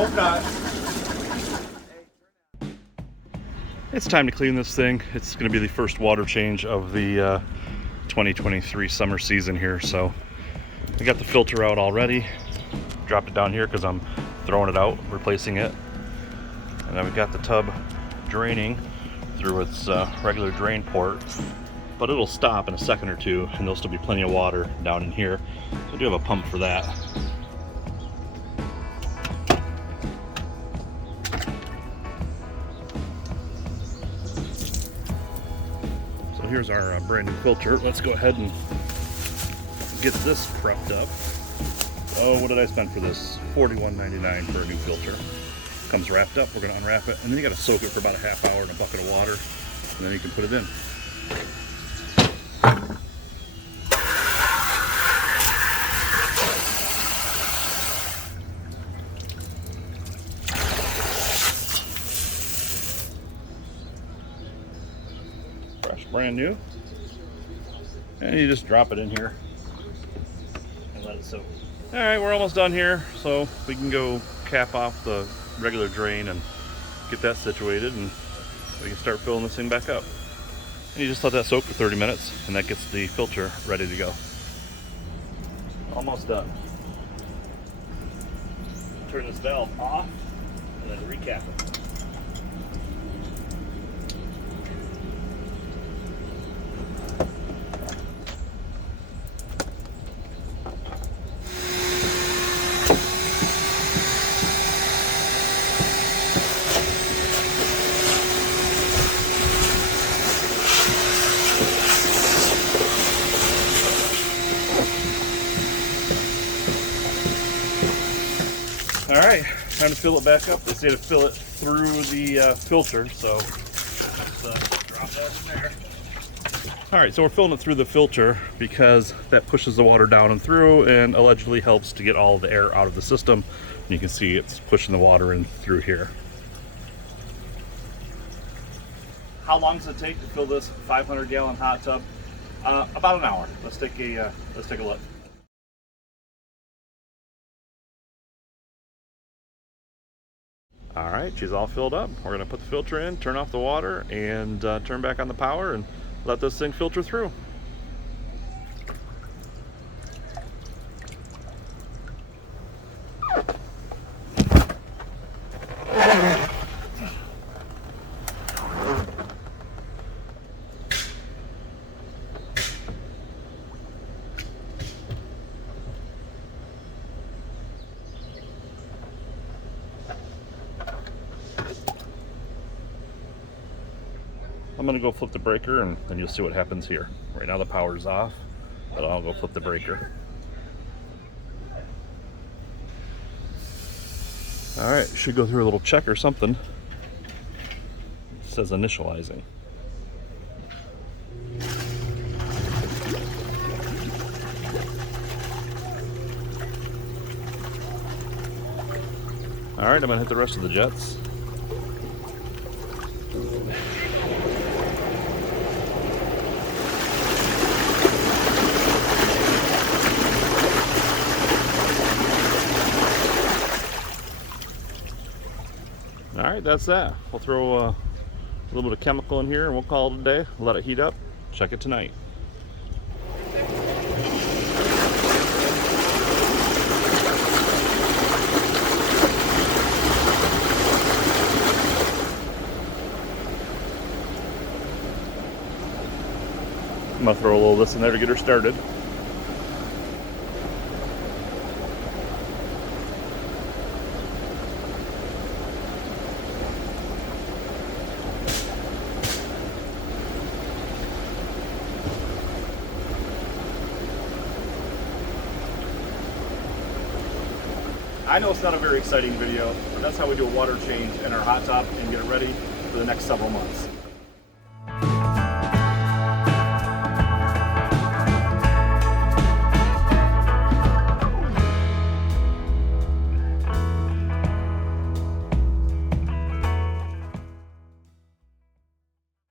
hope not. It's time to clean this thing. It's going to be the first water change of the 2023 summer season here. So I got the filter out already. Dropped it down here because I'm throwing it out, replacing it. And then we got the tub draining through its regular drain port. But it'll stop in a second or two, and there'll still be plenty of water down in here. So I do have a pump for that. So here's our brand new filter. Let's go ahead and get this prepped up. Oh, what did I spend for this? $41.99 for a new filter. Comes wrapped up. We're going to unwrap it, and then you got to soak it for about a half hour in a bucket of water, and then you can put it in. Fresh, brand new. And you just drop it in here and let it soak. All right, we're almost done here, so we can go cap off the regular drain and get that situated, and we can start filling this thing back up. And you just let that soak for 30 minutes, and that gets the filter ready to go. Almost done. Turn this valve off, and then recap it. All right, time to fill it back up. They say to fill it through the filter, so let's drop that in there. All right, so we're filling it through the filter because that pushes the water down and through and allegedly helps to get all the air out of the system. And you can see it's pushing the water in through here. How long does it take to fill this 500-gallon hot tub? About an hour. Let's take a look. All right, she's all filled up. We're gonna put the filter in, turn off the water, and turn back on the power and let this thing filter through. I'm gonna go flip the breaker, and then you'll see what happens here. Right now the power's off, but I'll go flip the breaker. All right, should go through a little check or something. It says initializing. All right, I'm gonna hit the rest of the jets. All right, that's that. We'll throw a little bit of chemical in here and we'll call it a day. Let it heat up. Check it tonight. I'm gonna throw a little of this in there to get her started. I know it's not a very exciting video, but that's how we do a water change in our hot tub and get it ready for the next several months.